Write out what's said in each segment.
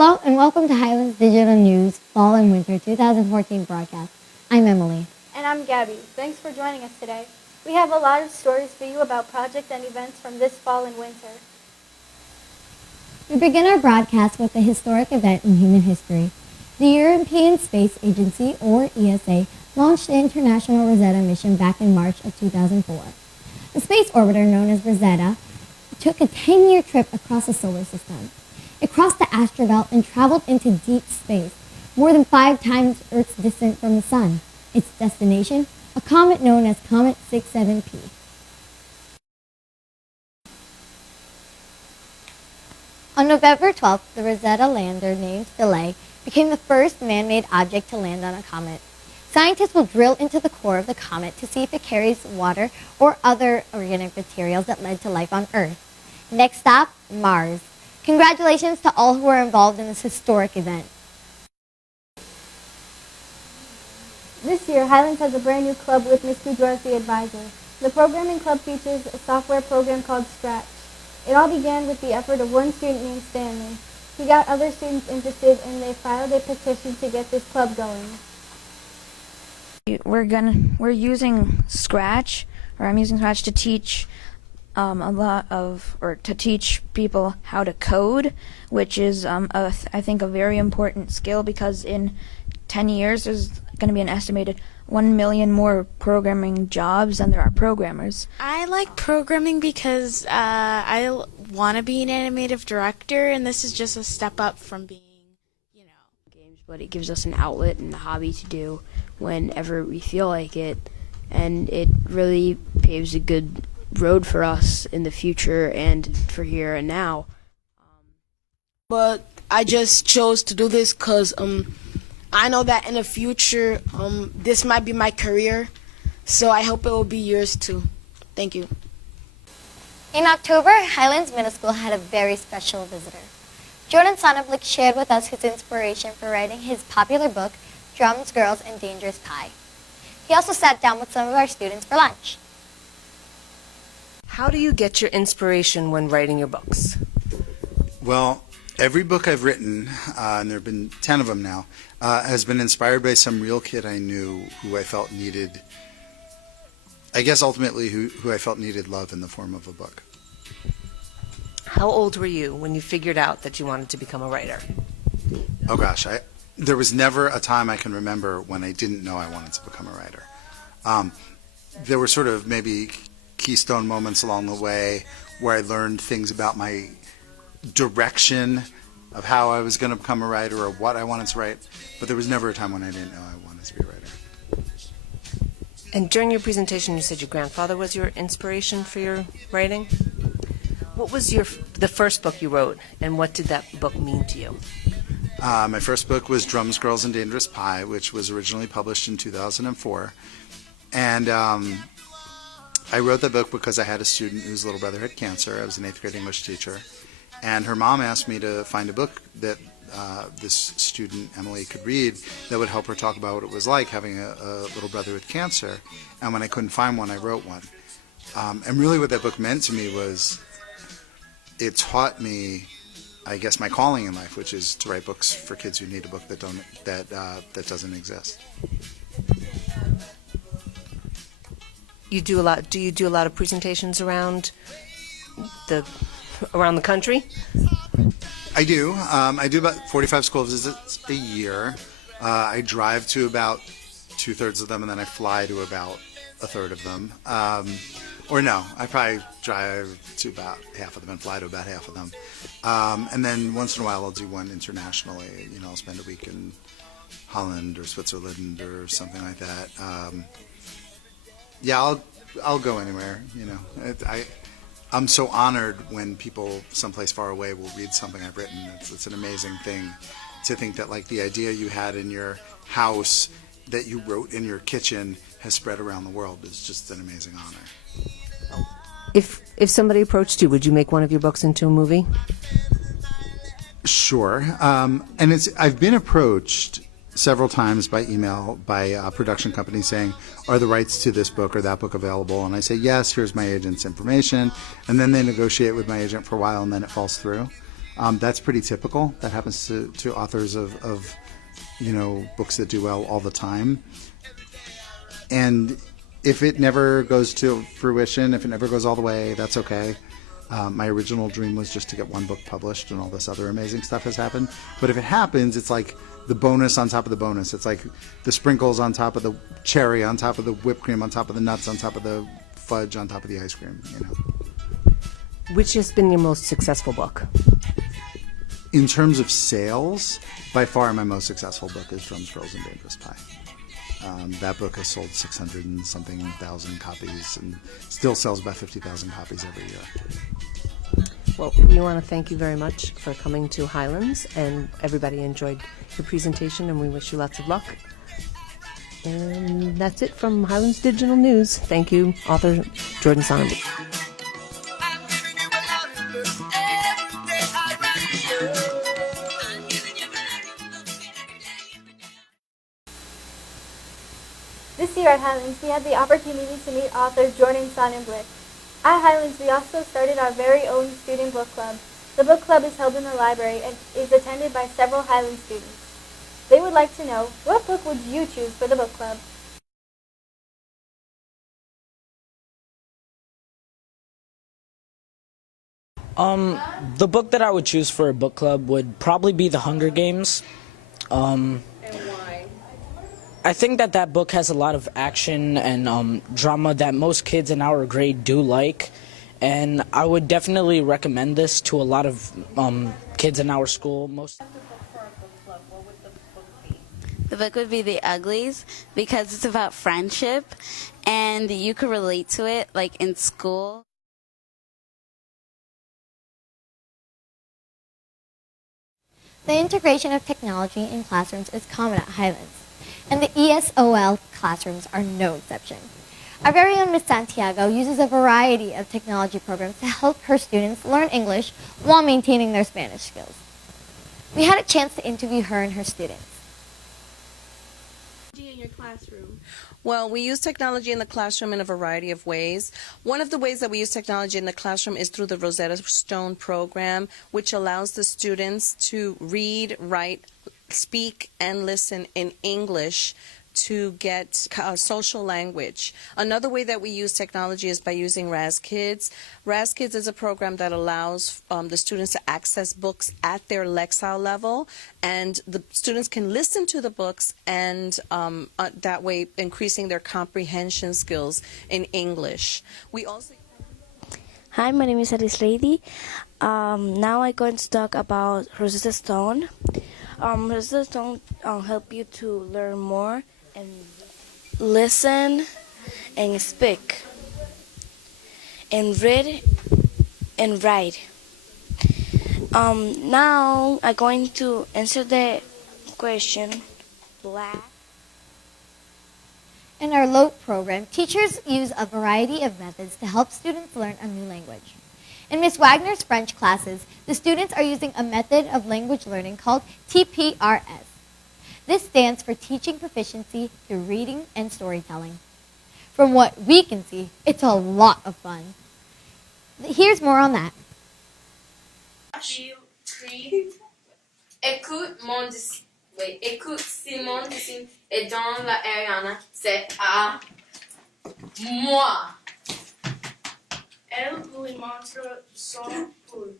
Hello and welcome to Highlands Digital News Fall and Winter 2014 broadcast. I'm Emily. And I'm Gabby. Thanks for joining us today. We have a lot of stories for you about projects and events from this fall and winter. We begin our broadcast with a historic event in human history. The European Space Agency, or ESA, launched the International Rosetta mission back in March of 2004. The space orbiter known as Rosetta took a 10-year trip across the solar system. It crossed the astrobelt and traveled into deep space, more than 5 times Earth's distance from the Sun. Its destination, a comet known as Comet 67P. On November 12th, the Rosetta lander named Philae became the first man-made object to land on a comet. Scientists will drill into the core of the comet to see if it carries water or other organic materials that led to life on Earth. Next stop, Mars. Congratulations to all who were involved in this historic event. This year, Highlands has a brand new club with Ms. Boudreau as the advisor. The programming club features a software program called Scratch. It all began with the effort of one student named Stanley. He got other students interested and they filed a petition to get this club going. We're using Scratch, or I'm using Scratch to teach to teach people how to code, which is I think a very important skill, because in 10 years there's going to be an estimated 1 million more programming jobs than there are programmers. I like programming because I want to be an animative director, and this is just a step up from being, games, but it gives us an outlet and a hobby to do whenever we feel like it, and it really paves a good road for us in the future and for here and now. But I just chose to do this because I know that in the future this might be my career, so I hope it will be yours too. Thank you. In October, Highlands Middle School had a very special visitor. Jordan Sonneblick shared with us his inspiration for writing his popular book, Drums, Girls, and Dangerous Pie. He also sat down with some of our students for lunch. How do you get your inspiration when writing your books? Well, every book I've written, and there have been 10 of them now, has been inspired by some real kid I knew who I felt needed, I guess ultimately who I felt needed love in the form of a book. How old were you when you figured out that you wanted to become a writer? Oh gosh, there was never a time I can remember when I didn't know I wanted to become a writer. There were sort of maybe keystone moments along the way where I learned things about my direction of how I was going to become a writer or what I wanted to write, but there was never a time when I didn't know I wanted to be a writer. And during your presentation you said your grandfather was your inspiration for your writing. What was the first book you wrote, and what did that book mean to you? My first book was Drums, Girls, and Dangerous Pie, which was originally published in 2004. And I wrote that book because I had a student whose little brother had cancer. I was an 8th grade English teacher. And her mom asked me to find a book that this student, Emily, could read that would help her talk about what it was like having a little brother with cancer. And when I couldn't find one, I wrote one. And really what that book meant to me was it taught me, I guess, my calling in life, which is to write books for kids who need a book that doesn't exist. You do a lot. Do you do a lot of presentations around the country? I do. I do about 45 school visits a year. I drive to about 2/3 of them, and then I fly to about 1/3 of them. Or no, I probably drive to about half of them and fly to about half of them. And then once in a while I'll do one internationally. I'll spend a week in Holland or Switzerland or something like that. Yeah, I'll go anywhere. I'm so honored when people someplace far away will read something I've written. It's an amazing thing to think that, like, the idea you had in your house that you wrote in your kitchen has spread around the world. Is just an amazing honor. If somebody approached you, would you make one of your books into a movie? Sure. And I've been approached several times by email by production companies saying, are the rights to this book or that book available? And I say, yes, here's my agent's information. And then they negotiate with my agent for a while, and then it falls through. That's pretty typical. That happens to authors of books that do well all the time. And if it never goes to fruition, if it never goes all the way, that's okay. My original dream was just to get one book published, and all this other amazing stuff has happened. But if it happens, it's like the bonus on top of the bonus. It's like the sprinkles on top of the cherry, on top of the whipped cream, on top of the nuts, on top of the fudge, on top of the ice cream. Which has been your most successful book? In terms of sales, by far my most successful book is Drums, Girls, and Dangerous Pie. That book has sold 600 and something thousand copies and still sells about 50,000 copies every year. Well, we want to thank you very much for coming to Highlands, and everybody enjoyed your presentation, and we wish you lots of luck. And that's it from Highlands Digital News. Thank you, author Jordan Sonnenberg. This year at Highlands, we had the opportunity to meet author Jordan Sonnenblick. At Highlands, we also started our very own student book club. The book club is held in the library and is attended by several Highlands students. They would like to know, what book would you choose for the book club? The book that I would choose for a book club would probably be The Hunger Games. And why? I think that book has a lot of action and drama that most kids in our grade do like, and I would definitely recommend this to a lot of kids in our school. The book would be The Uglies because it's about friendship and you could relate to it like in school. The integration of technology in classrooms is common at Highlands, and the ESOL classrooms are no exception. Our very own Miss Santiago uses a variety of technology programs to help her students learn English while maintaining their Spanish skills. We had a chance to interview her and her students. In your classroom? Well, we use technology in the classroom in a variety of ways. One of the ways that we use technology in the classroom is through the Rosetta Stone program, which allows the students to read, write, speak, and listen in English to get social language. Another way that we use technology is by using RazKids. RazKids is a program that allows the students to access books at their Lexile level, and the students can listen to the books and that way increasing their comprehension skills in English. We also... Hi, my name is Alice Lady. Now I'm going to talk about Rosetta Stone. Rosetta Stone help you to learn more and listen and speak and read and write. Now I'm going to answer the question. Black. In our LOTE program, teachers use a variety of methods to help students learn a new language. In Miss Wagner's French classes, the students are using a method of language learning called TPRS. This stands for Teaching Proficiency Through Reading and Storytelling. From what we can see, it's a lot of fun. Here's more on that. Écoute Simon dessine et dans la Ariana, c'est à moi. Elle lui montre son poule.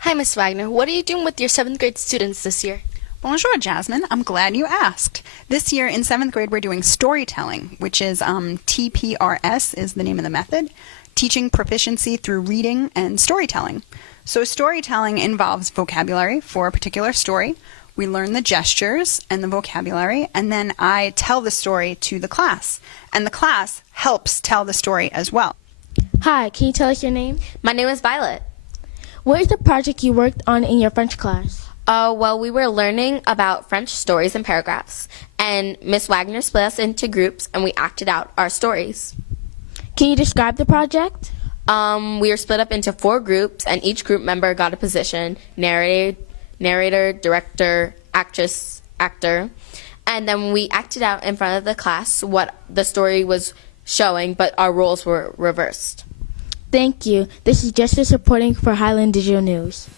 Hi, Miss Wagner. What are you doing with your 7th grade students this year? Bonjour, Jasmine. I'm glad you asked. This year in 7th grade, we're doing storytelling, which is TPRS is the name of the method, Teaching Proficiency Through Reading and Storytelling. So storytelling involves vocabulary for a particular story. We learn the gestures and the vocabulary, and then I tell the story to the class. And the class helps tell the story as well. Hi, can you tell us your name? My name is Violet. What is the project you worked on in your French class? Well, we were learning about French stories and paragraphs, and Miss Wagner split us into groups, and we acted out our stories. Can you describe the project? We were split up into 4 groups, and each group member got a position: narrator, director, actress, actor. And then we acted out in front of the class what the story was showing, but our roles were reversed. Thank you. This is Justice reporting for Highland Digital News.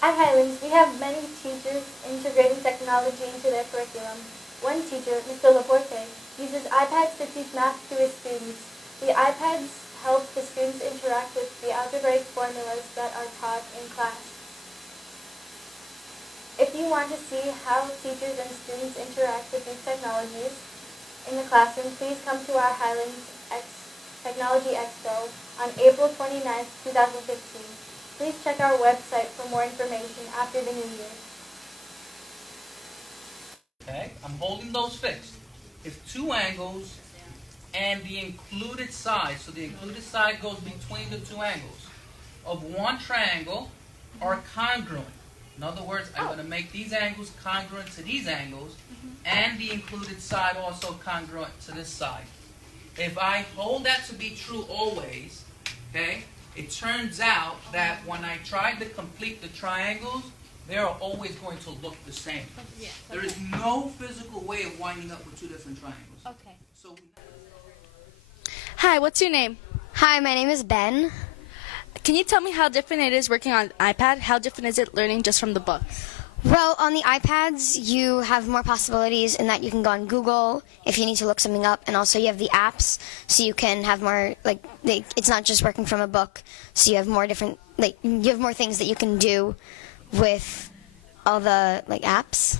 At Highlands, we have many teachers integrating technology into their curriculum. One teacher, Mr. Laporte, uses iPads to teach math to his students. The iPads help the students interact with the algebraic formulas that are taught in class. If you want to see how teachers and students interact with these technologies in the classroom, please come to our Highlands Technology Expo on April 29, 2015. Please check our website for more information after the new year. Okay, I'm holding those fixed. If two angles and the included side, so the included side goes between the two angles, of one triangle are congruent. In other words, I'm going to make these angles congruent to these angles, and the included side also congruent to this side. If I hold that to be true always, okay, it turns out that when I try to complete the triangles, they are always going to look the same. There is no physical way of winding up with two different triangles. Okay. So, Hi, what's your name? Hi, my name is Ben. Can you tell me how different it is working on an iPad? How different is it learning just from the book? Well, on the iPads, you have more possibilities in that you can go on Google if you need to look something up, and also you have the apps, so you can have more, it's not just working from a book, so you have more different, you have more things that you can do with all the, apps.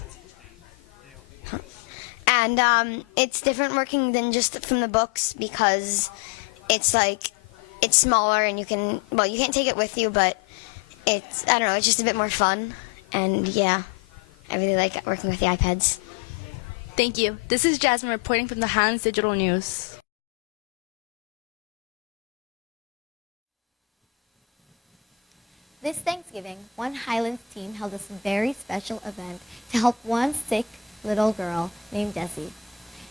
And it's different working than just from the books because it's, it's smaller and you can't take it with you, but it's just a bit more fun. And yeah, I really like working with the iPads. Thank you. This is Jasmine reporting from the Highlands Digital News. This Thanksgiving, one Highlands team held a very special event to help one sick little girl named Desi.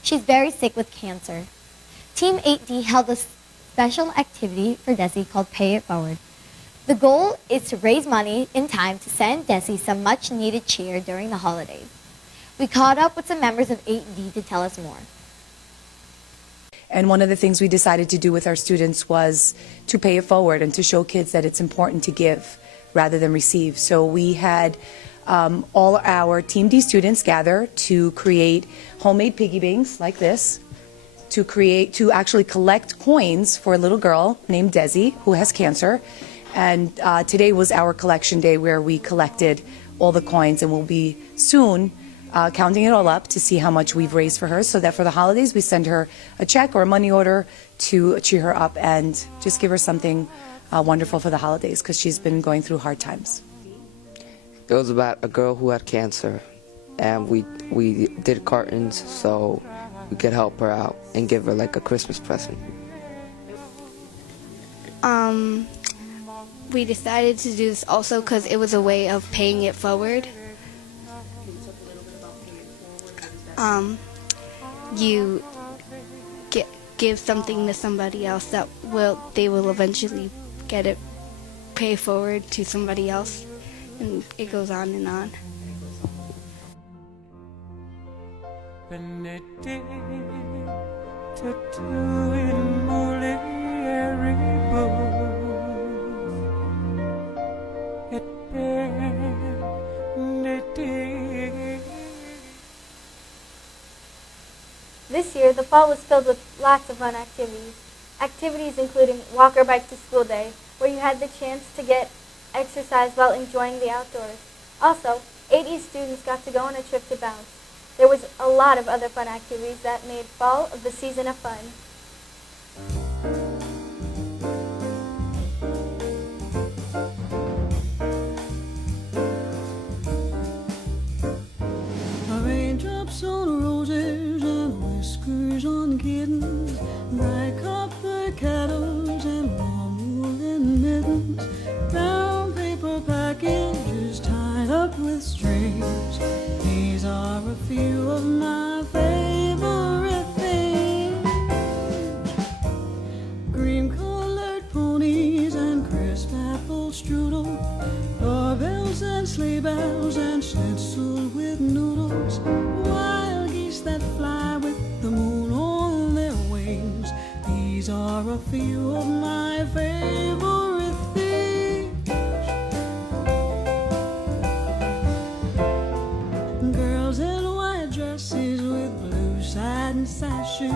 She's very sick with cancer. Team 8D held a special activity for Desi called Pay It Forward. The goal is to raise money in time to send Desi some much-needed cheer during the holidays. We caught up with some members of 8D to tell us more. And one of the things we decided to do with our students was to pay it forward and to show kids that it's important to give rather than receive. So we had all our Team D students gather to create homemade piggy banks like this, to actually collect coins for a little girl named Desi who has cancer. And today was our collection day where we collected all the coins, and we'll be soon counting it all up to see how much we've raised for her, so that for the holidays we send her a check or a money order to cheer her up and just give her something wonderful for the holidays, because she's been going through hard times. It was about a girl who had cancer, and we did cartons so we could help her out and give her like a Christmas present. We decided to do this also because it was a way of paying it forward. You give something to somebody else that they will eventually get it pay forward to somebody else, and it goes on and on. This year, the fall was filled with lots of fun activities. Activities including Walk or Bike to School Day, where you had the chance to get exercise while enjoying the outdoors. Also, 80 students got to go on a trip to Bounce. There was a lot of other fun activities that made fall the season of fun. Raindrops on roses and whiskers on kittens, bright copper kettles and warm woolen mittens, brown paper packages tied up with strings. These are a few of my favorite things. Green-colored ponies and crisp apple strudel, doorbells and sleigh bells and schnitzel with noodles, wild geese that fly with the moon on their wings. These are a few of my favorite things. Girls in white dresses with blue satin sashes,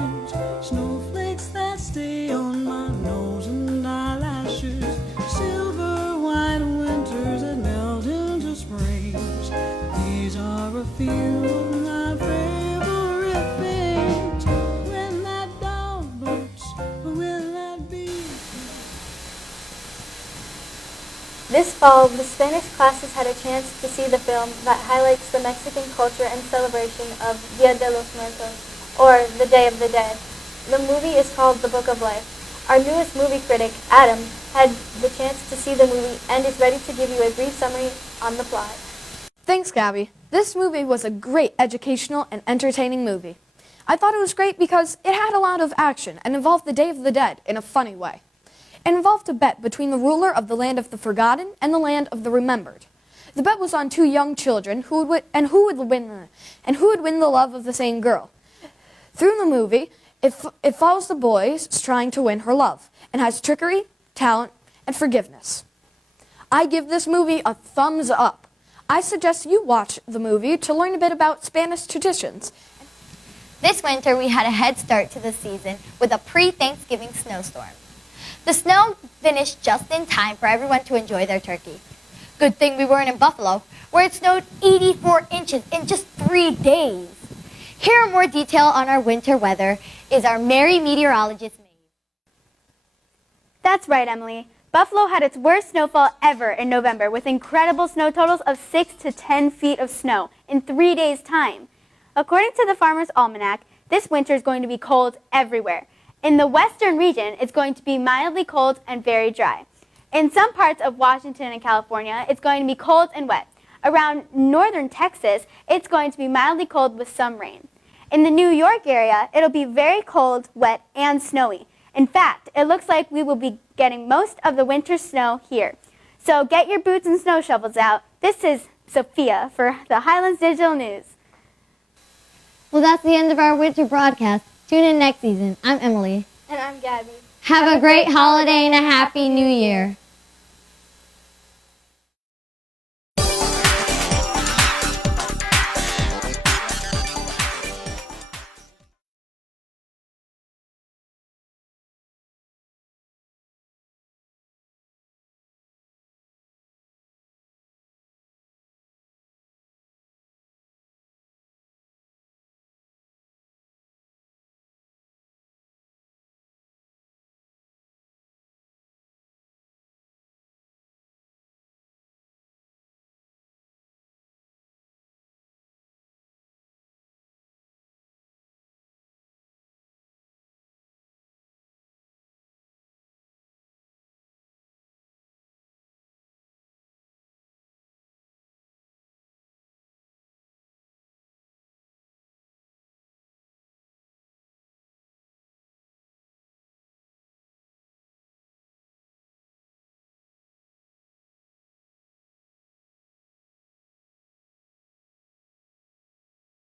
snowflakes that stay on my nose and eyelashes, silver white winters that melt into springs. These are a few of my favorite things. When that dog barks, will that be? This fall, the Spanish classes had a chance to see the film that highlights the Mexican culture and celebration of Dia de los Muertos, or the Day of the Dead. The movie is called The Book of Life. Our newest movie critic, Adam, had the chance to see the movie and is ready to give you a brief summary on the plot. Thanks, Gabby. This movie was a great educational and entertaining movie. I thought it was great because it had a lot of action and involved the Day of the Dead in a funny way. It involved a bet between the ruler of the land of the forgotten and the land of the remembered. The bet was on two young children who would win the love of the same girl. Through the movie, it follows the boys trying to win her love and has trickery, talent, and forgiveness. I give this movie a thumbs up. I suggest you watch the movie to learn a bit about Spanish traditions. This winter, we had a head start to the season with a pre-Thanksgiving snowstorm. The snow finished just in time for everyone to enjoy their turkey. Good thing we weren't in Buffalo, where it snowed 84 inches in just 3 days. Here, more detail on our winter weather is our merry meteorologist, Maeve. That's right, Emily. Buffalo had its worst snowfall ever in November, with incredible snow totals of 6 to 10 feet of snow in 3 days' time. According to the Farmer's Almanac, this winter is going to be cold everywhere. In the western region, it's going to be mildly cold and very dry. In some parts of Washington and California, it's going to be cold and wet. Around northern Texas, it's going to be mildly cold with some rain. In the New York area, it'll be very cold, wet, and snowy. In fact, it looks like we will be getting most of the winter snow here. So get your boots and snow shovels out. This is Sophia for the Highlands Digital News. Well, that's the end of our winter broadcast. Tune in next season. I'm Emily. And I'm Gabby. Have a great holiday and a happy new year.